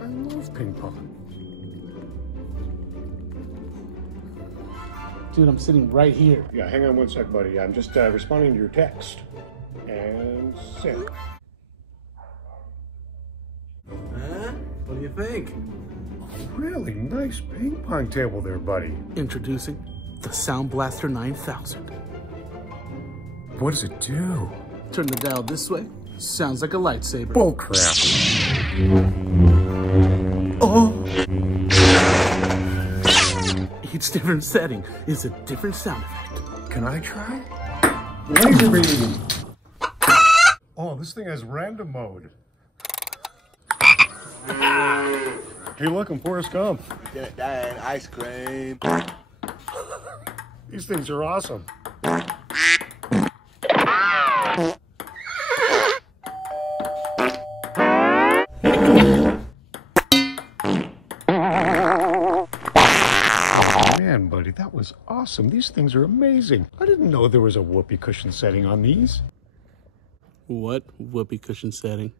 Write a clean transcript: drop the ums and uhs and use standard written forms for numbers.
I love ping pong. Dude, I'm sitting right here. Yeah, hang on one sec, buddy. I'm just responding to your text. And send. Huh? What do you think? Really nice ping pong table there, buddy. Introducing the Sound Blaster 9000. What does it do? Turn the dial this way. Sounds like a lightsaber. Bull crap. Oh. Each different setting is a different sound effect. Can I try? Laser beam. Oh, this thing has random mode. Hey, look, I'm Forrest Gump. Get it done, ice cream. These things are awesome. Man, buddy, that was awesome. These things are amazing. I didn't know there was a whoopee cushion setting on these. What whoopee cushion setting?